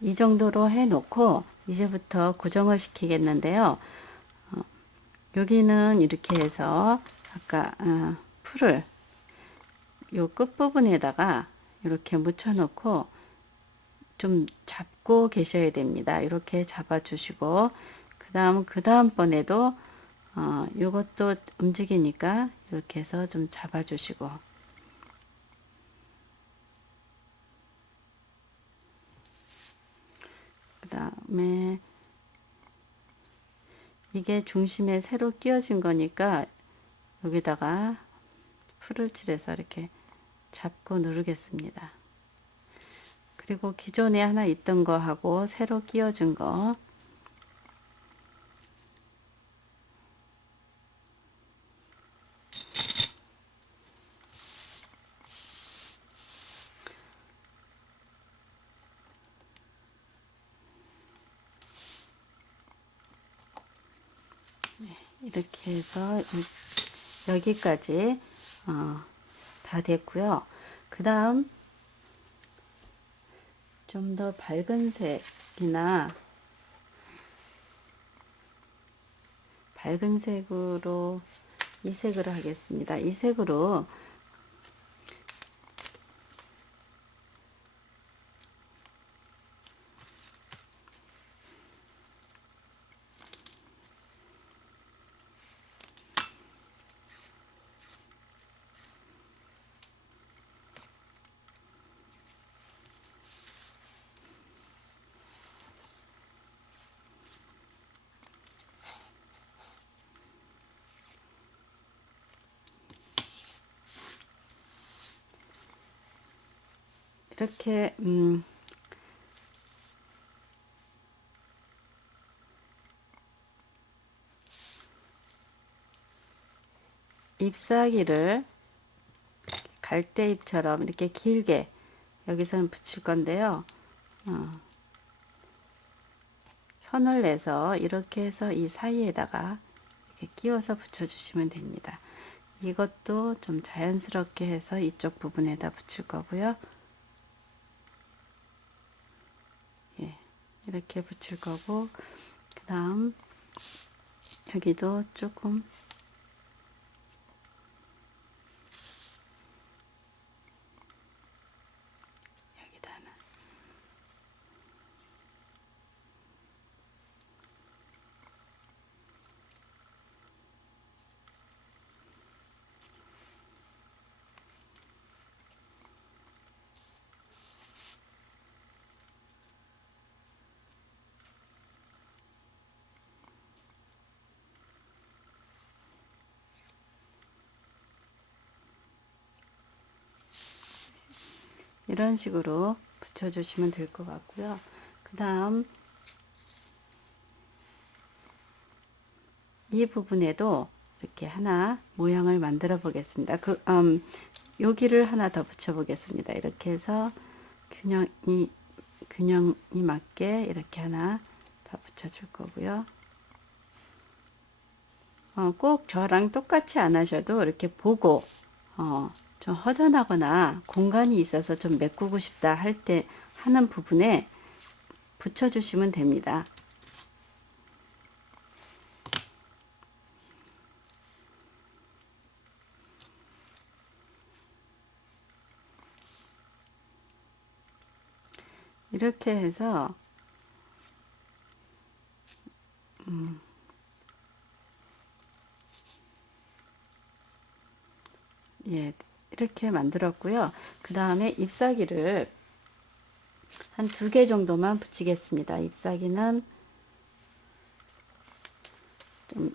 이 정도로 해 놓고 이제부터 고정을 시키겠는데요. 여기는 이렇게 해서 아까 풀을 요 끝부분에다가 이렇게 묻혀 놓고 좀 잡고 계셔야 됩니다. 이렇게 잡아 주시고 그 다음번에도 요것도 움직이니까 이렇게 해서 좀 잡아 주시고 그 다음에 이게 중심에 새로 끼워진 거니까 여기다가 풀을 칠해서 이렇게 잡고 누르겠습니다. 그리고 기존에 하나 있던 거 하고 새로 끼워준 거 이렇게 해서 여기까지 다 됐고요. 그 다음 좀 더 밝은 색이나 밝은 색으로 이 색으로 하겠습니다. 이 색으로 이렇게 잎사귀를 갈대잎처럼 이렇게 길게 여기서는 붙일 건데요. 선을 내서 이렇게 해서 이 사이에다가 이렇게 끼워서 붙여 주시면 됩니다. 이것도 좀 자연스럽게 해서 이쪽 부분에다 붙일 거고요. 예, 이렇게 붙일 거고 그 다음 여기도 조금 여기다 하나 이런 식으로 붙여주시면 될 것 같고요. 그 다음 이 부분에도 이렇게 하나 모양을 만들어 보겠습니다. 여기를 하나 더 붙여 보겠습니다. 이렇게 해서 균형이 맞게 이렇게 하나 더 붙여 줄 거고요. 꼭 저랑 똑같이 안 하셔도 이렇게 보고 좀 허전하거나 공간이 있어서 좀 메꾸고 싶다 할 때 하는 부분에 붙여주시면 됩니다. 이렇게 해서 예, 이렇게 만들었고요. 그 다음에 잎사귀를 한 2개 정도만 붙이겠습니다. 잎사귀는 좀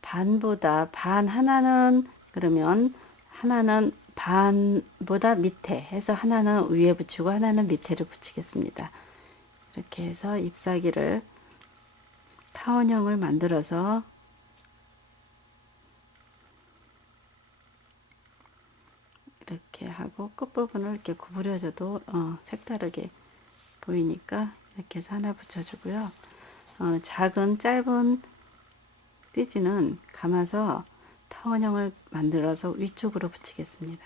반보다 반 하나는 그러면 하나는 반보다 밑에 해서 하나는 위에 붙이고 하나는 밑에를 붙이겠습니다. 이렇게 해서 잎사귀를 타원형을 만들어서 이렇게 하고 끝부분을 이렇게 구부려줘도 색다르게 보이니까 이렇게 해서 하나 붙여주고요. 작은 짧은 띠지는 감아서 타원형을 만들어서 위쪽으로 붙이겠습니다.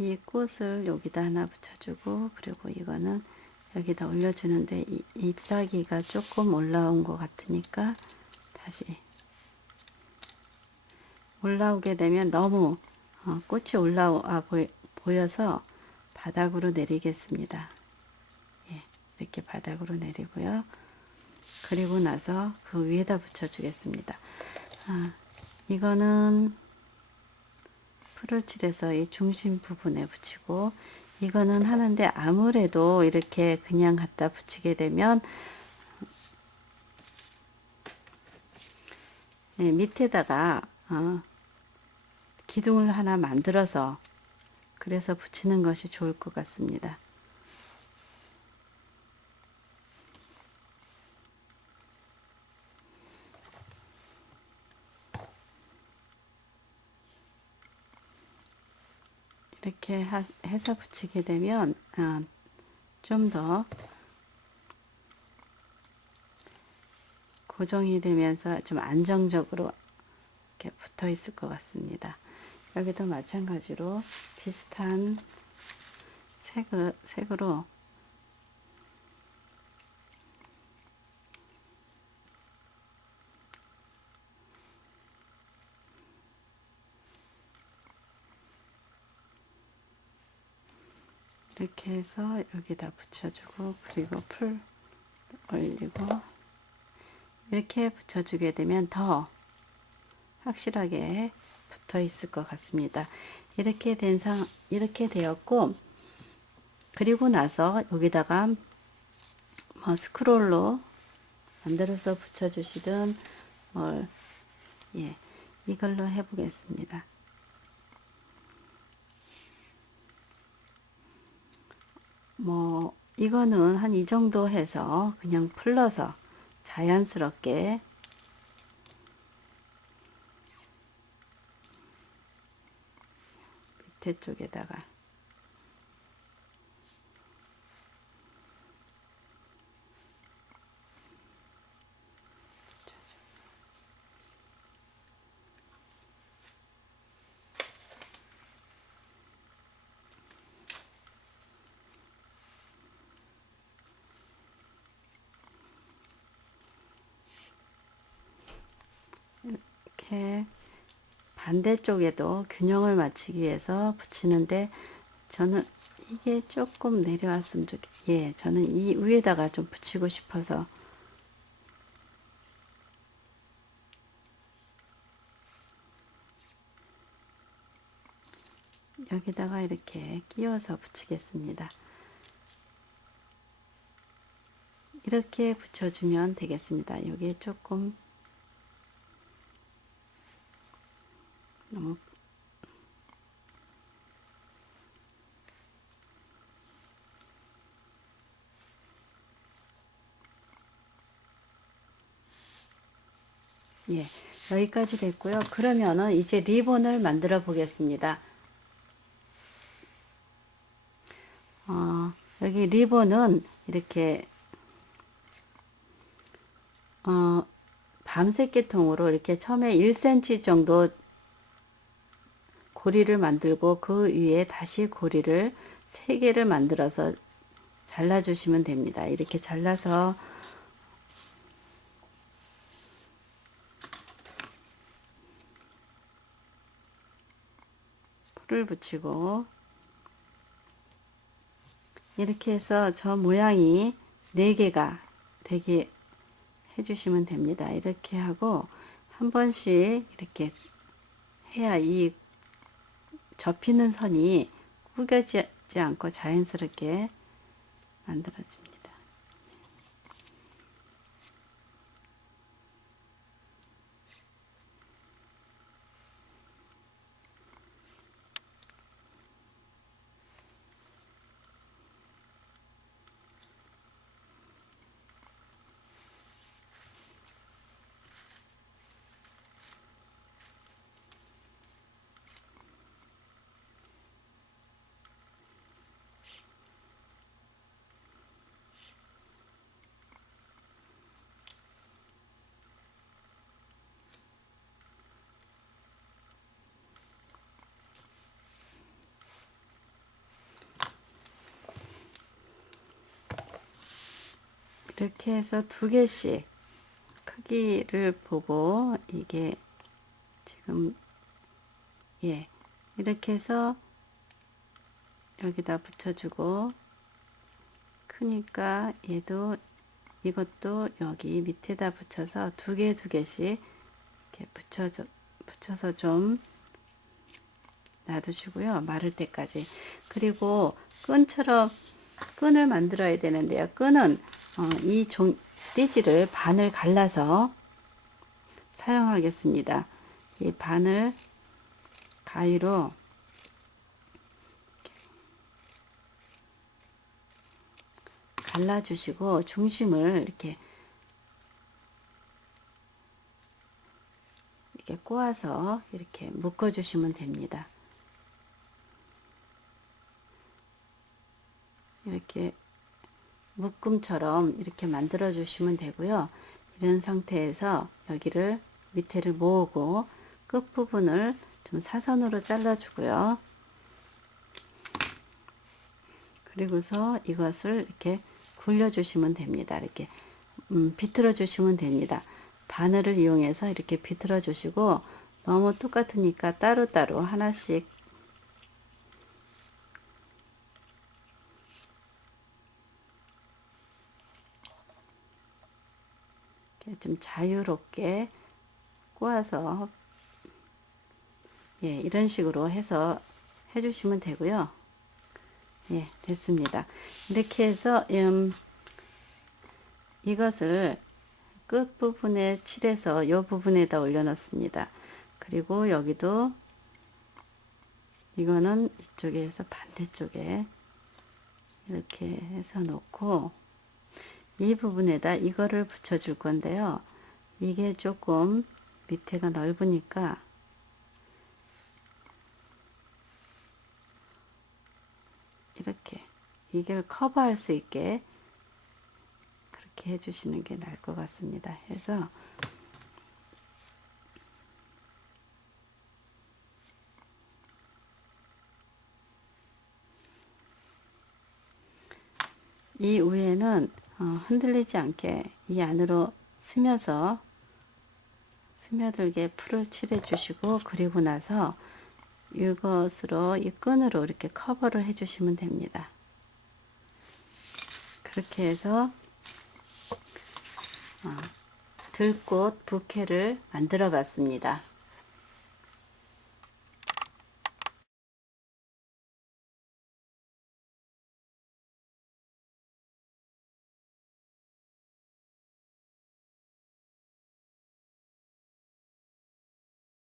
이 꽃을 여기다 하나 붙여주고, 그리고 이거는 여기다 올려주는데 이 잎사귀가 조금 올라온 것 같으니까 다시 올라오게 되면 너무 꽃이 올라와 보여서 바닥으로 내리겠습니다. 예, 이렇게 바닥으로 내리고요. 그리고 나서 그 위에다 붙여주겠습니다. 이거는 풀을 칠해서 이 중심 부분에 붙이고, 이거는 하는데 아무래도 이렇게 그냥 갖다 붙이게 되면 밑에다가 기둥을 하나 만들어서 그래서 붙이는 것이 좋을 것 같습니다. 이렇게 해서 붙이게 되면 좀 더 고정이 되면서 좀 안정적으로 이렇게 붙어 있을 것 같습니다. 여기도 마찬가지로 비슷한 색으로 이렇게 해서 여기다 붙여주고, 그리고 풀 올리고 이렇게 붙여주게 되면 더 확실하게 붙어 있을 것 같습니다. 이렇게 되었고, 그리고 나서 여기다가 스크롤로 만들어서 붙여주시든 이걸로 해보겠습니다. 이거는 한 이 정도 해서 그냥 풀러서 자연스럽게 밑에 쪽에다가 이렇게 반대쪽에도 균형을 맞추기 위해서 붙이는데, 저는 이게 조금 내려왔으면 저는 이 위에다가 좀 붙이고 싶어서 여기다가 이렇게 끼워서 붙이겠습니다. 이렇게 붙여주면 되겠습니다. 여기에 조금 너무 여기까지 됐고요. 그러면은 이제 리본을 만들어 보겠습니다. 여기 리본은 이렇게 밤새끼통으로 이렇게 처음에 1cm 정도 고리를 만들고, 그 위에 다시 고리를 3개를 만들어서 잘라주시면 됩니다. 이렇게 잘라서 풀을 붙이고, 이렇게 해서 저 모양이 4개가 되게 해주시면 됩니다. 이렇게 하고 한 번씩 이렇게 해야 이 접히는 선이 구겨지지 않고 자연스럽게 만들어집니다. 이렇게 해서 두 개씩 크기를 보고 이게 지금 예 이렇게 해서 여기다 붙여주고 크니까 얘도 이것도 여기 밑에다 붙여서 두 개씩 이렇게 붙여서 좀 놔두시고요. 마를 때까지. 그리고 끈을 만들어야 되는데요. 끈은 이 띠지를 반을 갈라서 사용하겠습니다. 이 반을 가위로 갈라주시고 중심을 이렇게 꼬아서 이렇게 묶어주시면 됩니다. 이렇게 묶음처럼 이렇게 만들어 주시면 되고요. 이런 상태에서 여기를 밑에를 모으고 끝부분을 좀 사선으로 잘라 주고요. 그리고서 이것을 이렇게 굴려 주시면 됩니다. 이렇게 비틀어 주시면 됩니다. 바늘을 이용해서 이렇게 비틀어 주시고 너무 똑같으니까 따로따로 하나씩 좀 자유롭게 꼬아서 예, 이런 식으로 해서 해주시면 되고요. 예, 됐습니다. 이렇게 해서 이것을 끝부분에 칠해서 이 부분에다 올려놓습니다. 그리고 여기도 이거는 이쪽에서 반대쪽에 이렇게 해서 놓고 이 부분에다 이거를 붙여 줄 건데요. 이게 조금 밑에가 넓으니까 이렇게 이걸 커버할 수 있게 그렇게 해주시는 게 나을 것 같습니다. 해서 이 위에는 흔들리지 않게 이 안으로 스며들게 풀을 칠해 주시고 그리고 나서 이것으로 이 끈으로 이렇게 커버를 해 주시면 됩니다. 그렇게 해서 들꽃 부케를 만들어 봤습니다.